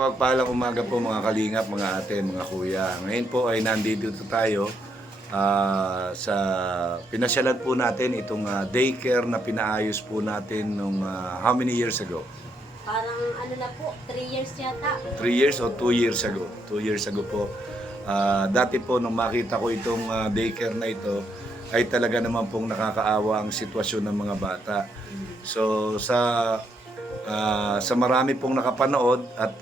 Pagpalang umaga po mga kalingap, mga ate, mga kuya. Ngayon po ay nandito tayo sa pinasyalan po natin itong daycare na pinaayos po natin nung how many years ago? Parang ano na po, 3 years yata. 3 years o 2 years ago? 2 years ago po. Dati po nung makita ko itong daycare na ito, ay talaga naman pong nakakaawa ang sitwasyon ng mga bata. So sa marami pong nakapanood at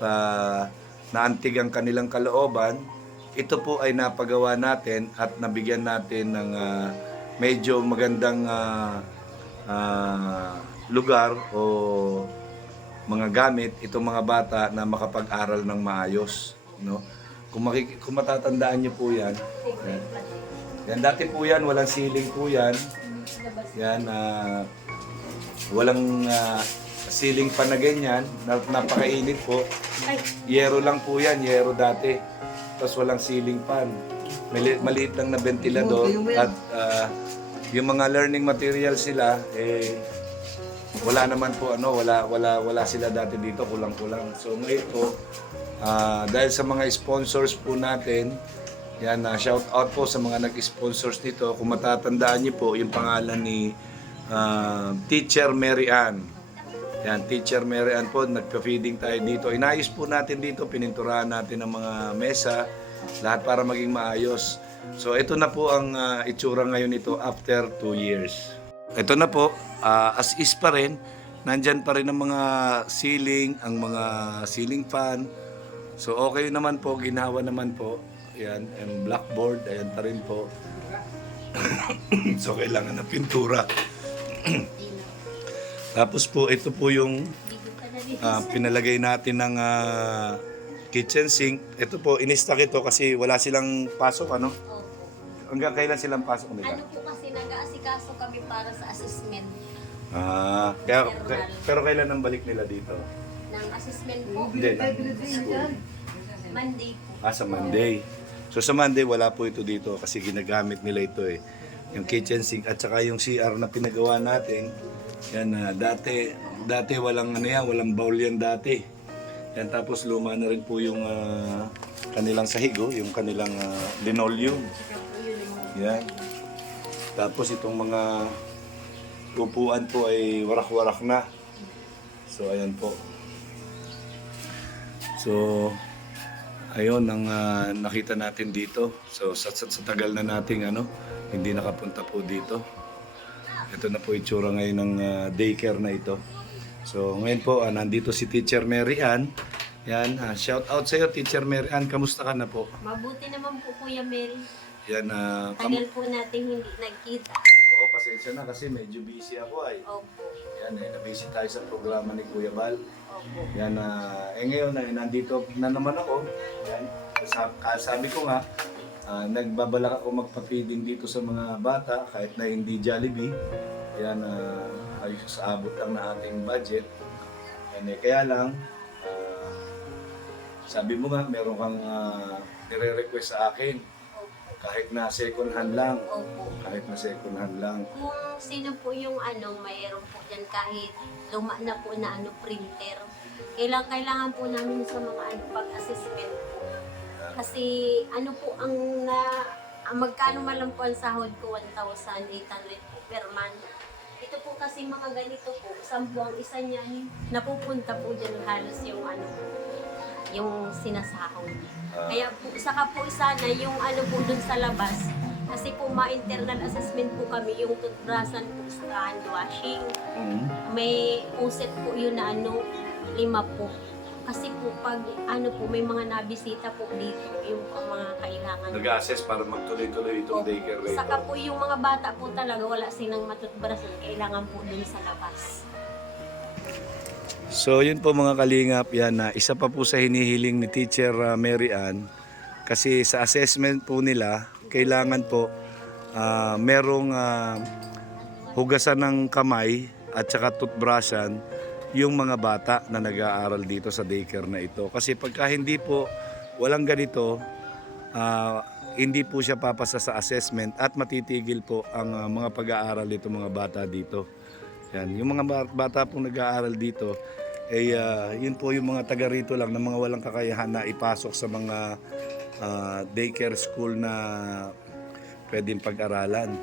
naantig ang kanilang kalooban, ito po ay napagawa natin at nabigyan natin ng medyo magandang lugar o mga gamit itong mga bata na makapag-aral ng maayos, no? Kung matatandaan niyo po 'yan. Yan dati po 'yan, walang ceiling po 'yan. Yan walang ceiling pa na ganyan, napakainit po. Yero lang po yan, yero dati. Tapos walang ceiling fan. Maliit lang na ventilador at yung mga learning materials sila wala naman po wala sila dati dito, kulang-kulang. So ngayon po dahil sa mga sponsors po natin, yan shout out po sa mga nag-sponsors dito. Kung matatandaan niyo po yung pangalan ni Teacher Mary Ann. Yan, Teacher Mary Ann po, nagpa-feeding tayo dito. Inayos po natin dito, pininturahan natin ang mga mesa, lahat para maging maayos. So ito na po ang itsura ngayon ito after 2 years. Ito na po, as is pa rin, nandyan pa rin ang mga ceiling, ang mga ceiling fan. So okay naman po, ginawa naman po. Yan, and blackboard, ayan pa rin po. So kailangan na pintura. Tapos po, ito po yung pinalagay natin ng kitchen sink. Ito po, in-stock ito kasi wala silang pasok, ano? Opo. Hanggang kailan silang pasok nila? Ano po kasi nag-aasikaso kami para sa assessment Pero kailan ang balik nila dito? ng assessment po. Hindi, ng school. Monday po. Sa Monday. So sa Monday, wala po ito dito kasi ginagamit nila ito eh. Yung kitchen sink at saka yung CR na pinagawa natin. Yan, dati walang walang bowl yan dati. Yan, tapos luma na rin po yung kanilang sahigo, yung kanilang linoleum. Yan. Tapos itong mga upuan po ay warak-warak na. So ayan po. So ayun ang nakita natin dito. So sa tagal na nating hindi nakapunta po dito. Ito na po itsura ngayon ng daycare na ito. So ngayon po nandito si Teacher Mary Ann. Yan, shout out sa iyo Teacher Mary Ann. Kamusta ka na po? Mabuti naman po Kuya Mel. Yan, Tagal po natin hindi nagkita. Oo, pasensya na kasi medyo busy ako ay. Opo. Yan, na-busy tayo sa programa ni Kuya Bal. Opo. Yan, ngayon nandito na naman ako. Yan, sabi ko nga, nagbabalak ako magpa-feeding dito sa mga bata kahit na hindi Jollibee. Yan, ayos sa abot lang na ating budget. Yan, kaya lang, sabi mo nga, meron kang nire-request sa akin. Kahit na second hand lang. Opo. Kahit na second hand lang. Kung sino po yung mayroon po dyan kahit luma na po na printer. Kailangan po namin sa mga pag-assessment po. Kasi po ang magkano man lang po ang sahod ko, 1,800 po per month. Ito po kasi mga ganito po, sampu ang isa niyan, napupunta po dyan halos yung sinasahod. Kaya po, saka po sana yung po dun sa labas, kasi po ma-internal assessment po kami, yung toothbrushan po sa hand washing. May puset po yun na 5 po. Kasi po pag po may mga nabisita po dito, yung mga kailangan. Nag-assess para magtuloy-tuloy itong daycare rate. Saka po yung mga bata po talaga wala silang matutbrushan, kailangan po dun sa labas. So yun po mga kalingap, yan na isa pa po sa hinihiling ni Teacher Mary Ann kasi sa assessment po nila kailangan po merong hugasan ng kamay at saka toothbrushan yung mga bata na nag-aaral dito sa daycare na ito. Kasi pagka hindi po walang ganito, hindi po siya papasa sa assessment at matitigil po ang mga pag-aaral nito mga bata dito. Yan, yung mga bata pong nag-aaral dito, yun po yung mga taga rito lang na mga walang kakayahan na ipasok sa mga daycare school na pwedeng pag-aralan.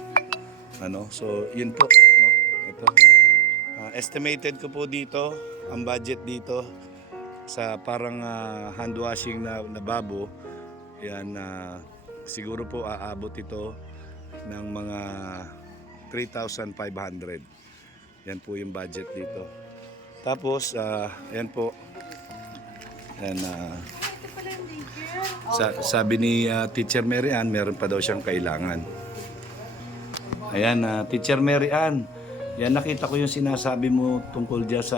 Ano? So, yun po. No? Ito. Estimated ko po dito, ang budget dito sa parang hand washing na babo. Yan, siguro po aabot ito ng mga 3,500. Yan po yung budget dito. Tapos, yan po. Yan, sabi ni Teacher Mary Ann, meron pa daw siyang kailangan. Ayan, Teacher Mary Ann, yan nakita ko yung sinasabi mo tungkol dyan sa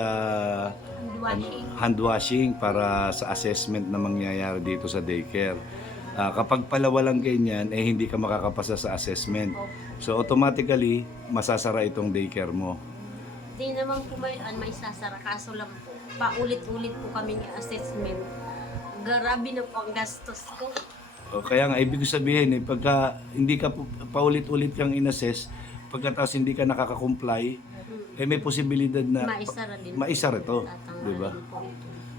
hand washing para sa assessment na mangyayari dito sa daycare. Kapag pala walang ganyan, hindi ka makakapasa sa assessment. So automatically, masasara itong daycare mo. Di naman po may sasara, kaso lang po, paulit-ulit po kami ng assessment. Grabe na po ang gastos ko. Kaya nga, ibig sabihin, pagka hindi ka paulit-ulit kang inassess, pagkatapos hindi ka nakaka-comply, may posibilidad na maisara ito. Diba?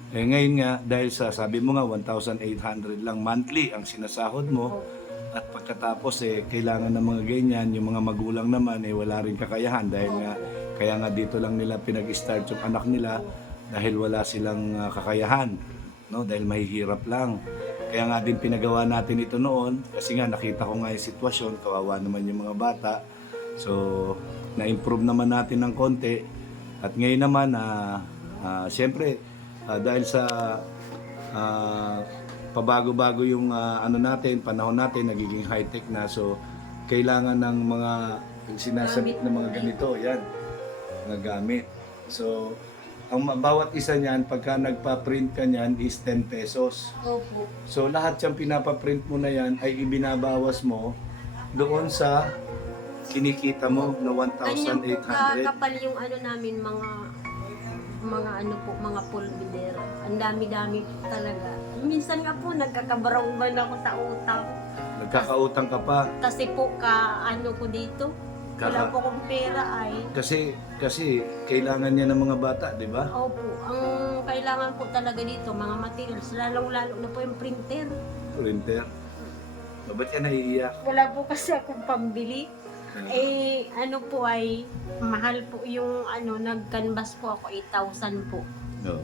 Ngayon nga, dahil sabi mo nga, 1,800 lang monthly ang sinasahod mo, at pagkatapos kailangan ng mga ganyan, yung mga magulang naman wala rin kakayahan dahil nga, kaya nga dito lang nila pinag-start yung anak nila dahil wala silang kakayahan, no? Dahil mahihirap lang. Kaya nga din pinagawa natin ito noon kasi nga nakita ko nga yung sitwasyon, kawawa naman yung mga bata. So, na-improve naman natin ng konti. At ngayon naman, siyempre, dahil sa pabago-bago yung panahon natin, nagiging high-tech na. So, kailangan ng mga sinasabit na mga ganito, yan, mga gamit. So, ang bawat isa niyan, pagka nagpa-print ka niyan, is 10 pesos. Opo. So, lahat yung pinapaprint mo na yan ay ibinabawas mo doon sa kinikita mo na 1,800. Kapal yung namin, mga pulbider. Ang dami-dami talaga. Minsan nga po, nagkakabarauban ako sa utang. Nagkakautang ka pa. Kasi po, ko dito. Wala po akong pera ay. Kasi kailangan niya ng mga bata, di ba? Opo. Ang kailangan po talaga dito, mga materials. Lalong-lalo na po yung printer. Printer. Ba't ka naiiyak? Wala po kasi akong pambili. Po ay mahal po yung nag-canvas po ako 8,000 po. No.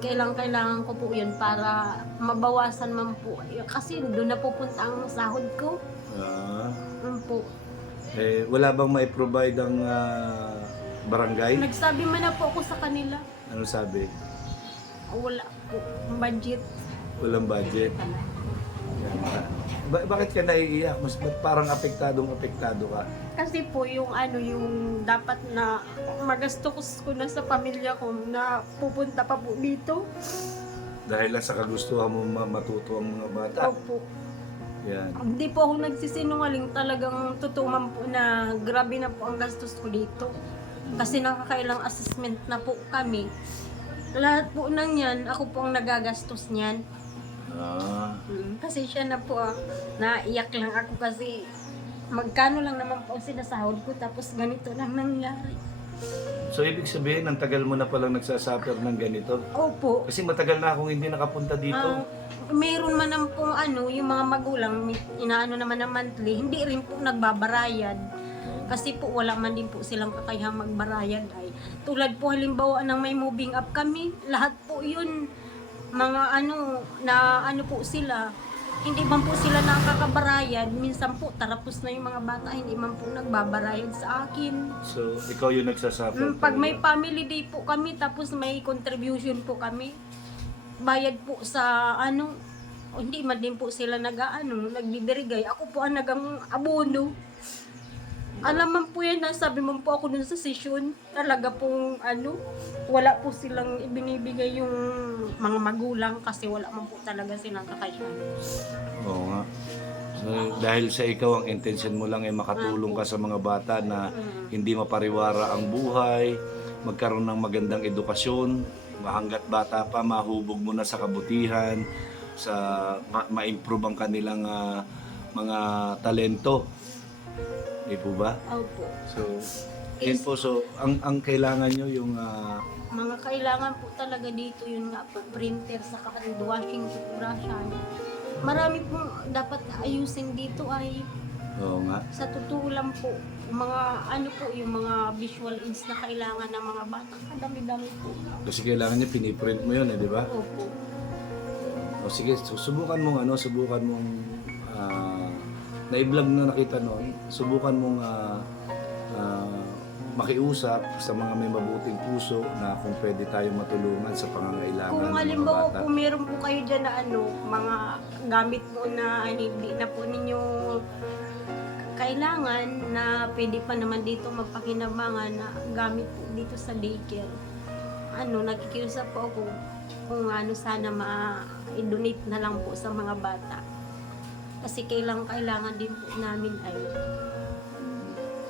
Kailangan ko po yun para mabawasan man po. Kasi doon na pupunta ang sahod ko. Po. Wala bang may provide ang barangay? Nagsabi man na po ako sa kanila. Ano sabi? Wala po. Budget. Walang budget. Bakit ka naiiyak? Ba't parang apektado ka? Kasi po yung yung dapat na magastos ko na sa pamilya ko na pupunta pa po dito. Dahil lang sa kagustuhan mo matuto ang mga bata. Opo. Yan. Hindi po ako nagsisinungaling, talagang totoo man po na grabe na po ang gastos ko dito. Kasi nakakailang assessment na po kami. Lahat po nang yan, ako po ang nagagastos niyan. Kasi siya na po naiyak lang ako kasi magkano lang naman po ang sinasahod ko tapos ganito lang nangyari. So ibig sabihin, ang tagal mo na palang nagsasuffer ng ganito? Opo. Kasi matagal na akong hindi nakapunta dito. Meron man ang pong yung mga magulang, inaano naman ng monthly, hindi rin po nagbabarayad. Kasi po wala man din po silang kakayahang magbarayad ay. Tulad po halimbawa ng may moving up kami, lahat po yun, mga po sila, hindi man po sila nakakabarayad. Minsan po, tarapos na yung mga bata, hindi man po nagbabarayad sa akin. So, ikaw yung nagsasuffer? Pag may family day po kami, tapos may contribution po kami, bayad po sa hindi man din po sila nagbibigay. Ako po ang abono. Alam man po yan, sabi mo po ako dun sa session, talaga pong wala po silang ibinibigay yung mga magulang kasi wala man po talaga silang kakayahan. Oo nga. So, dahil sa ikaw, ang intention mo lang ay makatulong ka sa mga bata na hindi mapariwara ang buhay, magkaroon ng magandang edukasyon, hanggat bata pa, mahubog mo na sa kabutihan, sa ma-improve ang kanilang mga talento. Di po ba? Opo. So, Yan po, so ang kailangan nyo yung Mga kailangan po talaga dito, yun nga po, printer, saka hand washing, toothbrushan. Marami pong dapat ayusin dito ay, oo nga. sa totoo lang po, mga ano po, yung mga visual aids na kailangan ng mga bata, kadami-dami po. Kasi kailangan niya piniprint mo yun, di ba? Opo. O sige, subukan mong na-vlog na nakita noon, subukan mong makiusap sa mga may mabuting puso na kung pwede tayo matulungan sa pangangailangan Kung ng mga halimbawa bata. po meron po kayo dyan na ano, mga gamit po na hindi na po ninyo kailangan na pwede pa naman dito magpakinabangan na gamit po dito sa daycare. Ano, nakikiusap po ako kung ano sana ma-donate na lang po sa mga bata. Kasi kailangan din po namin ay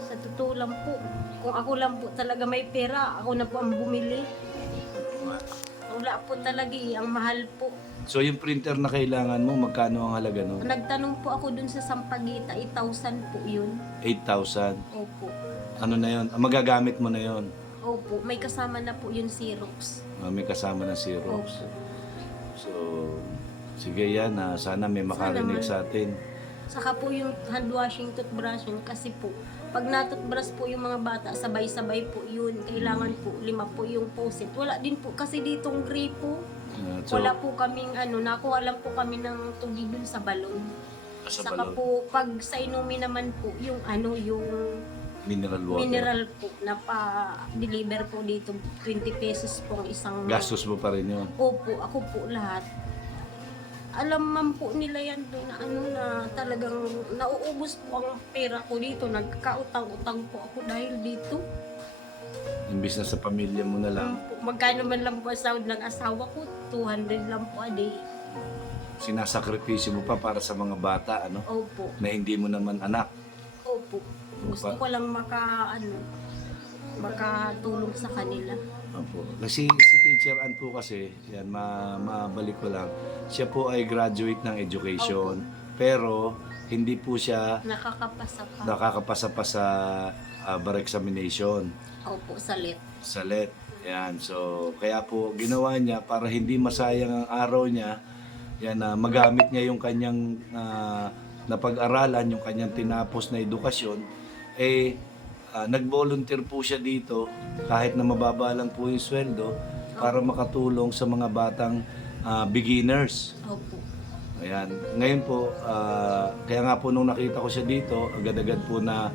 sa totoo lang po, kung ako lang po talaga may pera, ako na po ang bumili. Wala po talaga ang mahal po. So yung printer na kailangan mo, magkano ang halaga no? Nagtanong po ako dun sa Sampaguita, 8,000 po yun. 8,000. Opo. Ano na yun? Magagamit mo na yun. Opo, may kasama na po yung Xerox. May kasama ng Xerox. Opo. So, sige yan. Sana may makarinig man. sa atin. Saka po yung hand washing, toothbrushing, kasi po, pag natoothbrush po yung mga bata, sabay-sabay po yun. Kailangan po, 5 po yung posit. Wala din po, kasi ditong gray po. So, Wala po kaming nakuha lang po kami ng tubig dun sa balon. sa Saka balon. po, pag sa inumin naman po, yung yung Mineral water. mineral po na pa-deliver po dito, 20 pesos po ang isang... Gastos mo pa rin yun. Opo, ako po lahat. Alam man po nila yan doon na na talagang nauubos po ang pera ko dito. Nagkautang-utang po ako dahil dito. Imbis na sa pamilya mo na lang, Magkano man lang po ang sahod ng asawa ko, 200 lang po a day. sinasakripisyo mo pa para sa mga bata, ano? Opo, Na hindi mo naman anak. opo. Gusto ko lang makatulong sa kanila. Opo. Kasi si Teacher Ann po kasi, yan, mabalik ko lang, siya po ay graduate ng education, pero hindi po siya Nakakapasa pa. nakakapasa pa sa bar examination Opo, salit. sa LET. Yan, so kaya po ginawa niya para hindi masayang ang araw niya, yan, magamit niya yung kanyang napag-aralan, yung kanyang tinapos na edukasyon, nag-volunteer po siya dito kahit na mababa lang po yung sweldo para makatulong sa mga batang beginners. Opo. Ayan. Ngayon po, kaya nga po nung nakita ko siya dito, agad-agad po na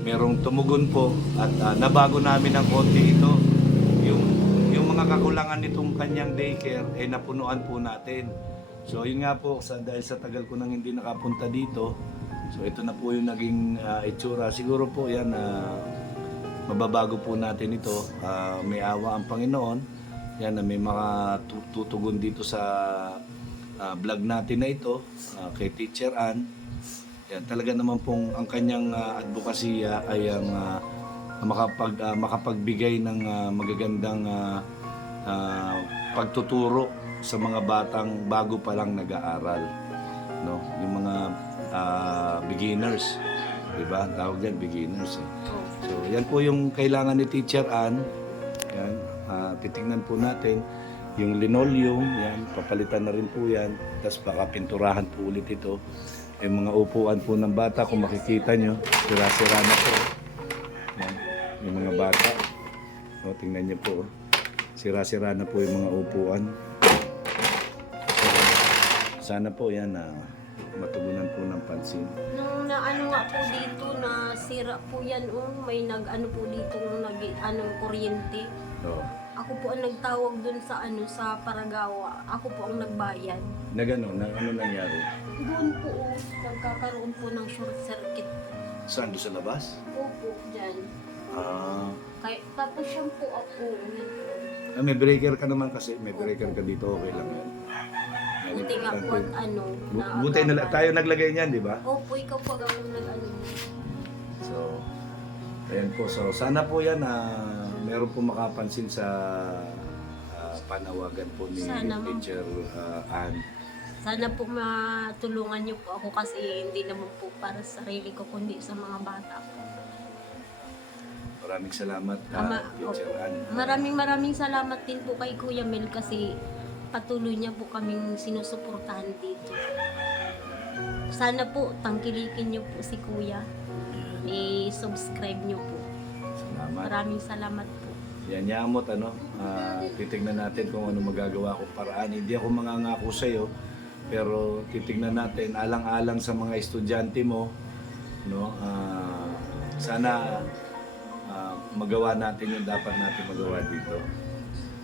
merong tumugon po at nabago namin ng konti ito. Yung mga kakulangan nitong kanyang daycare, napunuan po natin. So yun nga po, dahil sa tagal ko nang hindi nakapunta dito, so ito na po yung naging itsura. Siguro po yan, mababago po natin ito. May awa ang Panginoon. Yan, na may mga tutugon dito sa vlog natin na ito, kay Teacher Ann. Yan, talaga naman pong ang kanyang advokasya ay ang makapagbigay ng magagandang pagtuturo sa mga batang bago pa lang nag-aaral. No? Yung mga beginners. Diba? Tawag yan, beginners. So, yan po yung kailangan ni Teacher Ann. Yan. Titingnan po natin yung linoleum, yan, papalitan na rin po yan, tapos baka pinturahan po ulit ito. Yung mga upuan po ng bata, kung makikita nyo, sira-sira na po. Yan, yung mga bata. O, tingnan nyo po, sira-sira na po yung mga upuan. So, sana po yan, matugunan po ng pansin. Nung nga po dito na sira po yan, may po dito kuryente. So, Ako po ang nagtawag dun sa Paragawa. Ako po ang nagbayan. ano nangyari? Doon po, nagkakaroon po ng short circuit. Saan? Doon sa labas? Opo, dyan. Tapos siyang po ako. May breaker ka naman kasi. May breaker ka dito, okay lang yan. Buti nga po at Buti na tayo naglagay niyan, di ba? Opo, ikaw po ang So, ayan po. So, sana po yan meron po makapansin sa panawagan po ni Sana, ma'am. Teacher Ann. Sana po matulungan niyo po ako kasi hindi naman po para sa sarili ko kundi sa mga bata po. Maraming salamat, Teacher Ann. Maraming salamat din po kay Kuya Mel kasi patuloy niya po kaming sinusuportahan dito. Sana po tangkilikin niyo po si Kuya. I-subscribe niyo po. Salamat. Maraming salamat po. Yan, Yamot, titignan natin kung ano magagawa kong paraan. Hindi ako mangangako sa'yo, pero titignan natin, alang-alang sa mga estudyante mo, no? Sana magawa natin yung dapat natin magawa dito.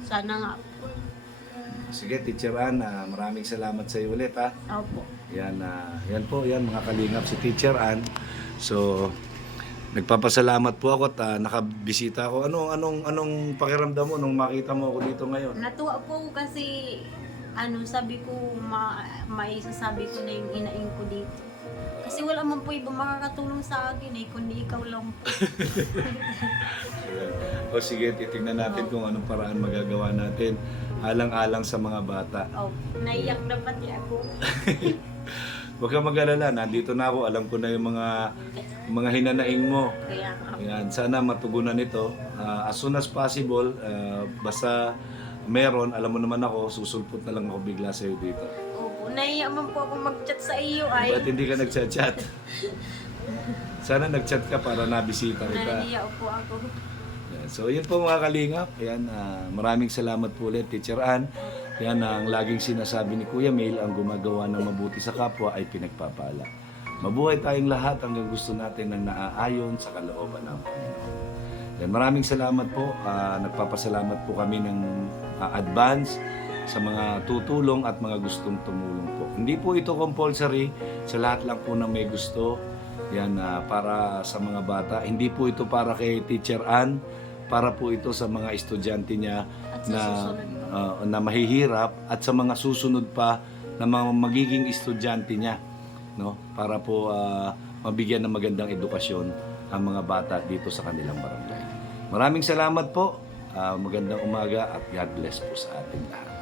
Sana nga po. Sige, Teacher Ann, maraming salamat sa iyo ulit, ha? Opo. Yan, yan mga kalingap, si Teacher Ann. So, nagpapasalamat po ako at nakabisita ako. Anong pakiramdam mo nung makita mo ako dito ngayon? Natuwa po ako kasi sabi ko maisasabi ko na yung inaing ko dito. Kasi wala man po ibang makakatulong sa akin kundi ikaw lang po. O sige, titignan natin kung anong paraan magagawa natin. Alang-alang sa mga bata. Oh, naiyak na pati ako. Huwag kang mag-alala, nandito na ako. Alam ko na yung mga hinanaing mo. Kaya Yan, sana matugunan ito. As soon as possible, basta meron, alam mo naman ako, susulpot na lang ako bigla sa'yo dito. opo, naiyak man po ako mag-chat sa iyo ay. Ba't hindi ka nag-chat? Sana nag-chat ka para nabisita kita. Naiyak po ako. Yan. So yun po mga kalingap. Yan, maraming salamat po ulit, Teacher Ann. Yan ang laging sinasabi ni Kuya Mel, ang gumagawa ng mabuti sa kapwa ay pinagpapala. Mabuhay tayong lahat hanggang gusto natin ng naaayon sa kalooban ng Panginoon. Yan, maraming salamat po. Nagpapasalamat po kami ng advance sa mga tutulong at mga gustong tumulong po. Hindi po ito compulsory, sa lahat lang po na may gusto. Yan, para sa mga bata. Hindi po ito para kay Teacher Ann, para po ito sa mga estudyante niya At sa susunod po. na mahihirap at sa mga susunod pa na mga magiging estudyante niya, no? Para po mabigyan ng magandang edukasyon ang mga bata dito sa kanilang barangay. Maraming salamat po. Magandang umaga at God bless po sa ating lahat.